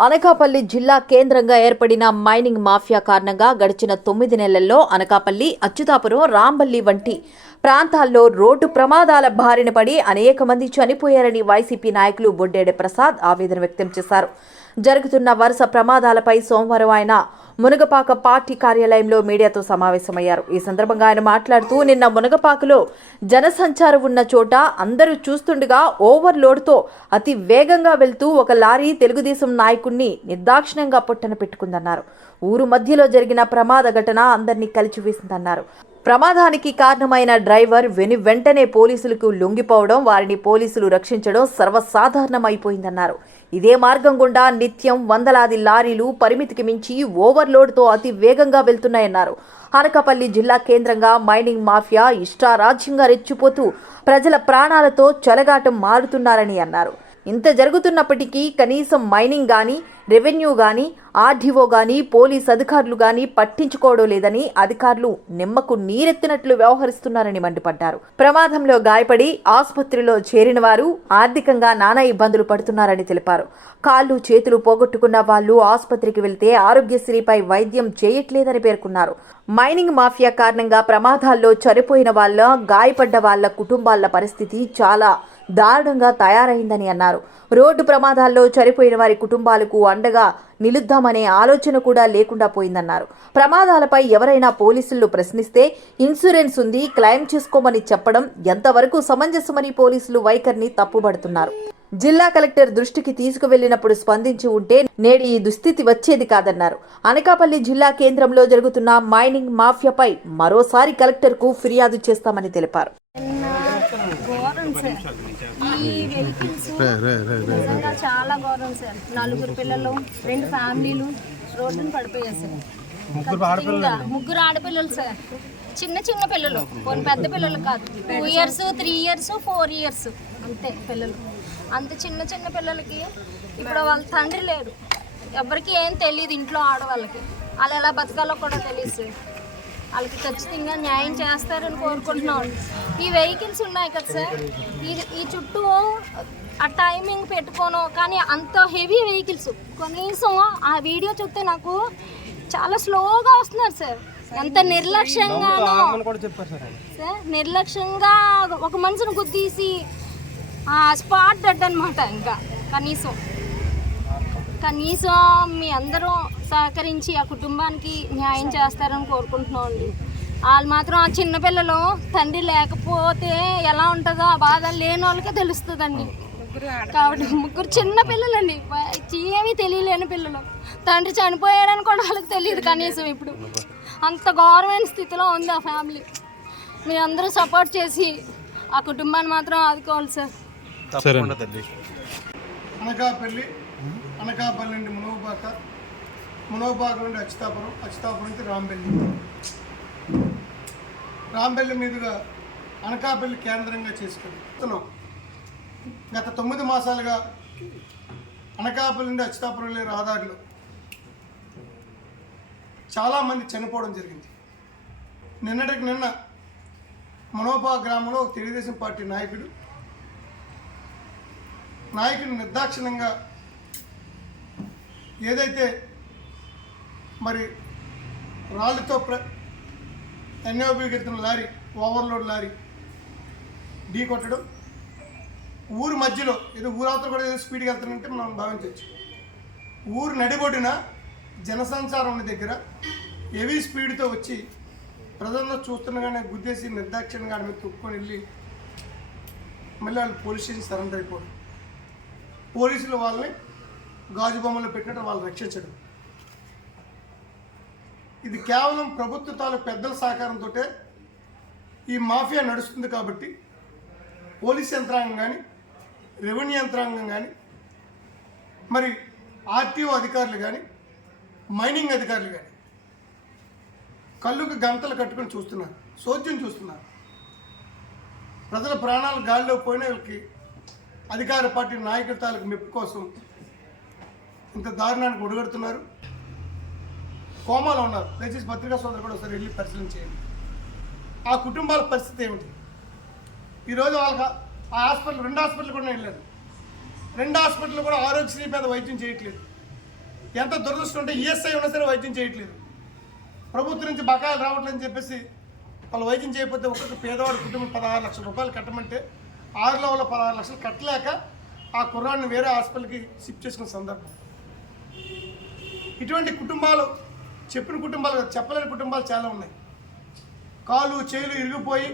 అనకాపల్లి జిల్లా కేంద్రంగా ఏర్పడిన మైనింగ్ మాఫియా కారణంగా గడిచిన తొమ్మిది నెలల్లో అనకాపల్లి అచ్యుతాపురం రాంబల్లి వంటి ప్రాంతాల్లో రోడ్డు ప్రమాదాల బారిన పడి అనేక మంది చనిపోయారని వైసీపీ నాయకులు బొడ్డేడి ప్రసాద్ ఆవేదన వ్యక్తం చేశారు. జరుగుతున్న వరుస ప్రమాదాలపై సోమవారం ఆయన మునగపాక పార్టీ కార్యాలయంలో మీడియాతో సమావేశమయ్యారు. ఈ సందర్భంగా ఆయన మాట్లాడుతూ నిన్న మునగపాకలో జనసంచారం ఉన్న చోట అందరూ చూస్తుండగా ఓవర్లోడ్తో అతి వేగంగా వెళ్తూ ఒక లారీ తెలుగుదేశం నాయకుణ్ణి నిర్దాక్షిణ్యంగా పొట్టన పెట్టుకుందన్నారు. ఊరు మధ్యలో జరిగిన ప్రమాద ఘటన అందరినీ కలిచివేసిందన్నారు. ప్రమాదానికి కారణమైన డ్రైవర్ వెను వెంటనే పోలీసులకు లొంగిపోవడం వారిని పోలీసులు రక్షించడం సర్వసాధారణమైపోయిందన్నారు. ఇదే మార్గం గుండా నిత్యం వందలాది లారీలు పరిమితికి మించి ఓవర్లోడ్తో అతి వేగంగా వెళ్తున్నాయన్నారు. అనకాపల్లి జిల్లా కేంద్రంగా మైనింగ్ మాఫియా ఇష్టారాజ్యంగా రెచ్చిపోతూ ప్రజల ప్రాణాలతో చెలగాటం మారుతున్నారని అన్నారు. ఇంత జరుగుతున్నప్పటికీ కనీసం మైనింగ్ కానీ రెవెన్యూ కానీ ఆర్డీఓ కానీ పోలీస్ అధికారులు కానీ పట్టించుకోవడం లేదని అధికారులు నిమ్మకు నీరెత్తినట్లు వ్యవహరిస్తున్నారని మండిపడ్డారు. ప్రమాదంలో గాయపడి ఆసుపత్రిలో చేరిన వారు ఆర్థికంగా నానా ఇబ్బందులు పడుతున్నారని తెలిపారు. కాళ్ళు చేతులు పోగొట్టుకున్న వాళ్ళు ఆసుపత్రికి వెళ్తే ఆరోగ్యశ్రీపై వైద్యం చేయట్లేదని పేర్కొన్నారు. మైనింగ్ మాఫియా కారణంగా ప్రమాదాల్లో చనిపోయిన వాళ్ళ గాయపడ్డ వాళ్ళ కుటుంబాల పరిస్థితి చాలా దారుణంగా తయారైందని అన్నారు. రోడ్డు ప్రమాదాల్లో చనిపోయిన వారి కుటుంబాలకు అండగా నిలుద్దామనే ఆలోచన కూడా లేకుండా పోయిందన్నారు. ప్రమాదాలపై ఎవరైనా పోలీసులు ప్రశ్నిస్తే ఇన్సూరెన్స్ ఉంది క్లెయిమ్ చేసుకోమని చెప్పడం ఎంతవరకు సమంజసమని పోలీసులు వైఖరిని తప్పుబడుతున్నారు. జిల్లా కలెక్టర్ దృష్టికి తీసుకువెళ్ళినప్పుడు స్పందించి ఉంటే నేడు ఈ దుస్థితి వచ్చేది కాదన్నారు. అనకాపల్లి జిల్లా కేంద్రంలో జరుగుతున్న మైనింగ్ మాఫియాపై మరోసారి కలెక్టర్కు ఫిర్యాదు చేస్తామని తెలిపారు. ఘోరం సార్ ఈ వెహికల్స్ నిజంగా చాలా ఘోరం సార్. నలుగురు పిల్లలు రెండు ఫ్యామిలీలు రోడ్డున సార్. ఖచ్చితంగా ముగ్గురు ఆడపిల్లలు సార్. చిన్న చిన్న పిల్లలు కొన్ని పెద్ద పిల్లలు కాదు. Two years three years four years అంతే పిల్లలు. అంత చిన్న చిన్న పిల్లలకి ఇప్పుడు వాళ్ళ తండ్రి లేడు. ఎవరికి ఏం తెలియదు ఇంట్లో ఆడవాళ్ళకి. వాళ్ళు ఎలా బతకాలో కూడా తెలియదు సార్. వాళ్ళకి ఖచ్చితంగా న్యాయం చేస్తారని కోరుకుంటున్నాం. ఈ వెహికల్స్ ఉన్నాయి కదా సార్? ఈ ఈ చుట్టూ ఆ టైమింగ్ పెట్టుకోను కానీ అంత హెవీ వెహికల్స్ కనీసం ఆ వీడియో చూస్తే నాకు చాలా స్లోగా వస్తున్నారు సార్. ఎంత నిర్లక్ష్యంగానో. సార్ నిర్లక్ష్యంగా ఒక మనిషిని గుద్దీసి ఆ స్పాట్ డెడ్ అనమాట ఇంకా కనీసం. కనీసం మీ అందరూ సహకరించి ఆ కుటుంబానికి న్యాయం చేస్తారని కోరుకుంటున్నాం అండి వాళ్ళు మాత్రం ఆ చిన్నపిల్లలు తండ్రి లేకపోతే ఎలా ఉంటుందో ఆ బాధ లేని వాళ్ళకే తెలుస్తుందండి. కాబట్టి ముగ్గురు చిన్న పిల్లలండి. ఏమీ తెలియలేని పిల్లలు. తండ్రి చనిపోయాడని కూడా వాళ్ళకి తెలియదు కనీసం ఇప్పుడు. అంత ఘోరమైన స్థితిలో ఉంది ఆ ఫ్యామిలీ. మీ అందరూ సపోర్ట్ చేసి ఆ కుటుంబాన్ని మాత్రం ఆదుకోవాలి సార్. అనకాపల్లి అనకాపల్లి నుండి మునోబాక మునోబాక నుండి అచితాపురం అచితాపురం నుంచి రాంబెల్లి. రాంబెల్లి మీదుగా అనకాపల్లి కేంద్రంగా చేసుకున్నాం గత తొమ్మిది మాసాలుగా అనకాపల్లి నుండి అచితాపురం వెళ్ళే రహదారిలో చాలామంది చనిపోవడం జరిగింది. నిన్నటికి నిన్న మనోపా గ్రామంలో తెలుగుదేశం పార్టీ నాయకుడు నాయకుని నిర్దాక్షిణ్యంగా ఏదైతే మరి రాళ్ళతో ప్ర ఎన్ఓబీకెత్తిన లారీ ఓవర్లోడ్ లారీ ఢీ కొట్టడం ఊరు మధ్యలో ఏదో ఊరవతల కూడా ఏదో స్పీడ్గా వెళ్తానంటే మనం భావించవచ్చు. ఊరు నడిబొడిన జనసంచారం ఉన్న దగ్గర హెవీ స్పీడ్తో వచ్చి ప్రజల్లో చూస్తుండగానే గుద్దేసి నిర్దాక్షిణ్యంగా ఆడ మీద వెళ్ళి మళ్ళీ వాళ్ళు పోలీస్ స్టేషన్ సరెండర్ అయిపోవడం. పోలీసులు వాళ్ళని గాజు బొమ్మలు పెట్టినట్టు వాళ్ళు రక్షించడం. ఇది కేవలం ప్రభుత్వ తాలూ పెద్దల సహకారంతో ఈ మాఫియా నడుస్తుంది కాబట్టి పోలీస్ యంత్రాంగం కానీ రెవెన్యూ యంత్రాంగం కానీ మరి ఆర్టీఓ అధికారులు కానీ మైనింగ్ అధికారులు కానీ కళ్ళుకు గంతలు కట్టుకొని చూస్తున్నారు సోద్యం చూస్తున్నారు. ప్రజల ప్రాణాలు గాలిలో పోయిన వీళ్ళకి అధికార పార్టీ నాయకుల తాలూకు మెప్పు కోసం ఇంత దారుణానికి ఒడిగడుతున్నారు. కోమాలో ఉన్నారు. దయచేసి పత్రికా సోదరు కూడా ఒకసారి వెళ్ళి పరిశీలన చేయండి. ఆ కుటుంబాల పరిస్థితి ఏమిటి? ఈరోజు వాళ్ళకి ఆ హాస్పిటల్ రెండు హాస్పిటల్ కూడా వెళ్ళాను. రెండు హాస్పిటల్ కూడా ఆరోగ్యశ్రీ మీద వైద్యం చేయట్లేదు. ఎంత దురదృష్టం ఉంటే ఈఎస్ఐ ఉన్నా సరే వైద్యం చేయట్లేదు. ప్రభుత్వం నుంచి బకాయిలు రావట్లేదని చెప్పేసి వాళ్ళు వైద్యం చేయకపోతే ఒక్కొక్క పేదవాడి కుటుంబం పదహారు లక్షల రూపాయలు కట్టమంటే ఆరులో వాళ్ళ పదహారు లక్షలు కట్టలేక ఆ కుర్రాన్ని వేరే హాస్పిటల్కి షిఫ్ట్ చేసుకున్న సందర్భం. ఇటువంటి కుటుంబాలు చెప్పిన కుటుంబాలు చెప్పలేని కుటుంబాలు చాలా ఉన్నాయి. కాలు చేలు ఇరిగిపోయి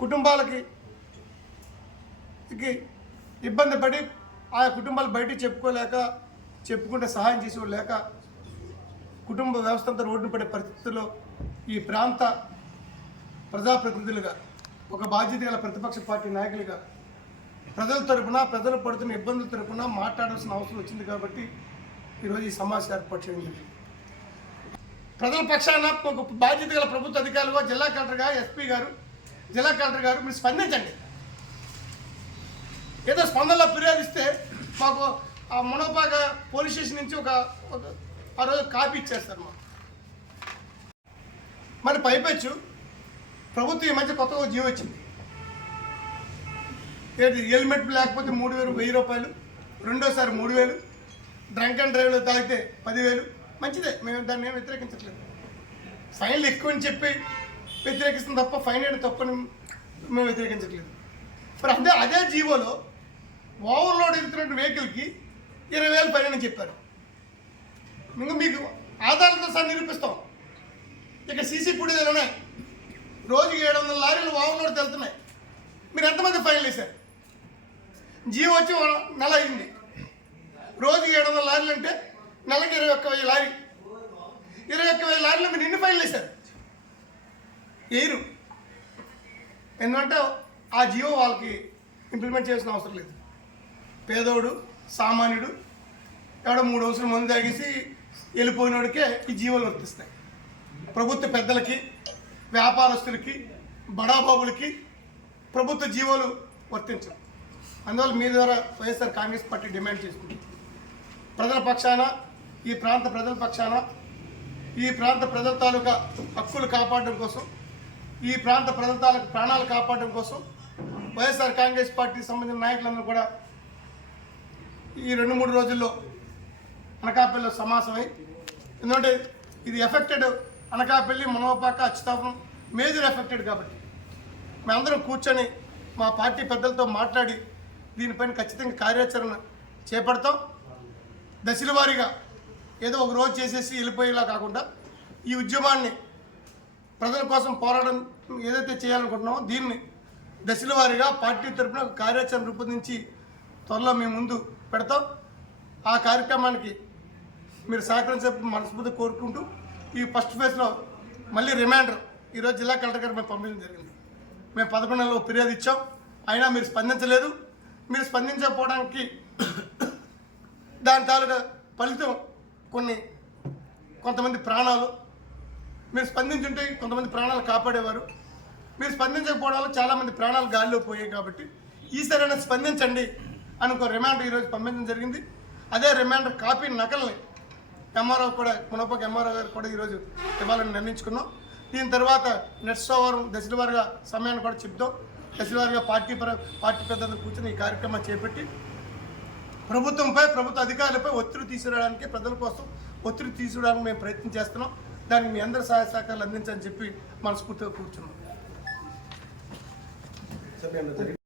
కుటుంబాలకి ఇబ్బంది పడి ఆ కుటుంబాలు బయటికి చెప్పుకోలేక చెప్పుకుంటే సహాయం చేసేవాళ్ళు లేక కుటుంబ వ్యవస్థ అంతా రోడ్డు పడే పరిస్థితుల్లో ఈ ప్రాంత ప్రజాప్రతినిధులుగా ఒక బాధ్యత గల ప్రతిపక్ష పార్టీ నాయకులుగా ప్రజల తరపున ప్రజలు పడుతున్న ఇబ్బందుల తరపున మాట్లాడాల్సిన అవసరం వచ్చింది కాబట్టి ఈరోజు ఈ సమావేశం ఏర్పాటు చేయడం జరిగింది. ప్రజల పక్షాన ఒక బాధ్యత గల ప్రభుత్వ అధికారులుగా జిల్లా కలెక్టర్గా ఎస్పీ గారు జిల్లా కలెక్టర్ గారు మీరు స్పందించండి. ఏదో స్పందనలో ఫిర్యాదిస్తే మాకు ఆ మునపాక పోలీస్ స్టేషన్ నుంచి ఒక ఒక- ఆ రోజు కాపీ ఇచ్చేస్తారు మాకు. మరి పైపెచ్చు. ప్రభుత్వం ఈ మధ్య కొత్తగా జీవో వచ్చింది ఏంటి హెల్మెట్ లేకపోతే మూడు వేలు వెయ్యి రూపాయలు? రెండోసారి మూడు వేలు. డ్రంక్ అండ్ డ్రైవ్లో తాగితే పదివేలు. మంచిదే మేము దాన్ని ఏం వ్యతిరేకించట్లేదు. ఫైన్లు ఎక్కువ అని చెప్పి వ్యతిరేకిస్తుంది తప్ప ఫైన్ వేయడం తప్పని మేము వ్యతిరేకించట్లేదు. మరి అదే అదే జీవోలో ఓవర్లోడ్ ఎదుగుతున్న వెహికల్కి ఇరవై వేలు ఫైన్ అని చెప్పారు. ఇంకా మీకు ఆధారాలతో సార్ నిరూపిస్తాం. ఇక సీసీ పుడి ఉన్నాయి. రోజుకి ఏడు వందల లారీలు ఓవర్లోడ్ వెళ్తున్నాయి. మీరు ఎంతమంది ఫైన్లు వేశారు? జీవో వచ్చి ఒక నెల అయింది. రోజుకి ఏడు వందల లారీలు అంటే నెలకి ఇరవై ఒక్క వెయ్యి లారీ. ఇరవై ఒక్క వెయ్యి లారీలు మీరు ఎన్ని ఫైన్లు వేశారు? వేయరు ఎందుకంటే ఆ జియో వాళ్ళకి ఇంప్లిమెంట్ చేయాల్సిన అవసరం లేదు. పేదోడు సామాన్యుడు ఎవడో మూడు అవసరం మందు తాగేసి వెళ్ళిపోయినోడికే ఈ జీవోలు వర్తిస్తాయి. ప్రభుత్వ పెద్దలకి వ్యాపారస్తులకి బడాబాబులకి ప్రభుత్వ జీవోలు వర్తించవు. అందువల్ల మీ ద్వారా వైఎస్ఆర్ కాంగ్రెస్ పార్టీ డిమాండ్ చేస్తుంది ప్రజల పక్షాన ఈ ప్రాంత ప్రజల పక్షాన ఈ ప్రాంత ప్రజల తాలూకా హక్కులు కాపాడడం కోసం ఈ ప్రాంత ప్రజల తాలూకా ప్రాణాలు కాపాడడం కోసం వైఎస్ఆర్ కాంగ్రెస్ పార్టీకి సంబంధించిన నాయకులందరూ కూడా ఈ రెండు మూడు రోజుల్లో అనకాపల్లిలో సమాసమై ఎందుకంటే ఇది affected Anakapalli Manopaka Atchutapuram major affected కాబట్టి. మేమందరం కూర్చొని మా పార్టీ పెద్దలతో మాట్లాడి దీనిపైన ఖచ్చితంగా కార్యాచరణ చేపడతాం. దశల వారీగా ఏదో ఒక రోజు చేసేసి వెళ్ళిపోయేలా కాకుండా ఈ ఉద్యమాన్ని ప్రజల కోసం పోరాటం ఏదైతే చేయాలనుకుంటున్నామో దీన్ని దశల వారీగా పార్టీ తరఫున కార్యాచరణ రూపొందించి త్వరలో మేము ముందు పెడతాం. ఆ కార్యక్రమానికి మీరు సహకరించే మనస్ఫూర్తి కోరుకుంటూ ఈ ఫస్ట్ ఫేజ్లో మళ్ళీ రిమైండర్ ఈరోజు జిల్లా కలెక్టర్ గారు మేము పంపించడం జరిగింది. మేము పదకొండు నెలలు ఫిర్యాదు ఇచ్చాం. అయినా మీరు స్పందించలేదు. మీరు స్పందించకపోవడానికి దాని తాలూకా ఫలితం కొన్ని కొంతమంది ప్రాణాలు. మీరు స్పందించుంటే కొంతమంది ప్రాణాలు కాపాడేవారు. మీరు స్పందించకపోవడం వల్ల చాలామంది ప్రాణాలు గాలిలో పోయాయి కాబట్టి ఈసారైనా స్పందించండి అని ఒక రిమాండర్ ఈరోజు పంపించడం జరిగింది. అదే రిమాండర్ కాపీ నకల్ని ఎంఆర్ఓ కూడా మునపక ఎంఆర్ఓ గారు కూడా ఈరోజు ఇవ్వాలని నిర్ణయించుకున్నాం. దీని తర్వాత నెక్స్ట్ వారం దశల వారిగా సమయాన్ని కూడా చెప్తాం. దశల పార్టీ పర పార్టీ పెద్దలు కూర్చొని ఈ కార్యక్రమం చేపట్టి ప్రభుత్వంపై ప్రభుత్వ అధికారులపై ఒత్తిడి తీసుకురావడానికి ప్రజల కోసం ఒత్తిడి తీసుకురావడానికి మేము ప్రయత్నం చేస్తున్నాం. దానికి మీ అందరి సహాయ సహకారాలు అందించని చెప్పి మనస్ఫూర్తిగా కూర్చున్నాం.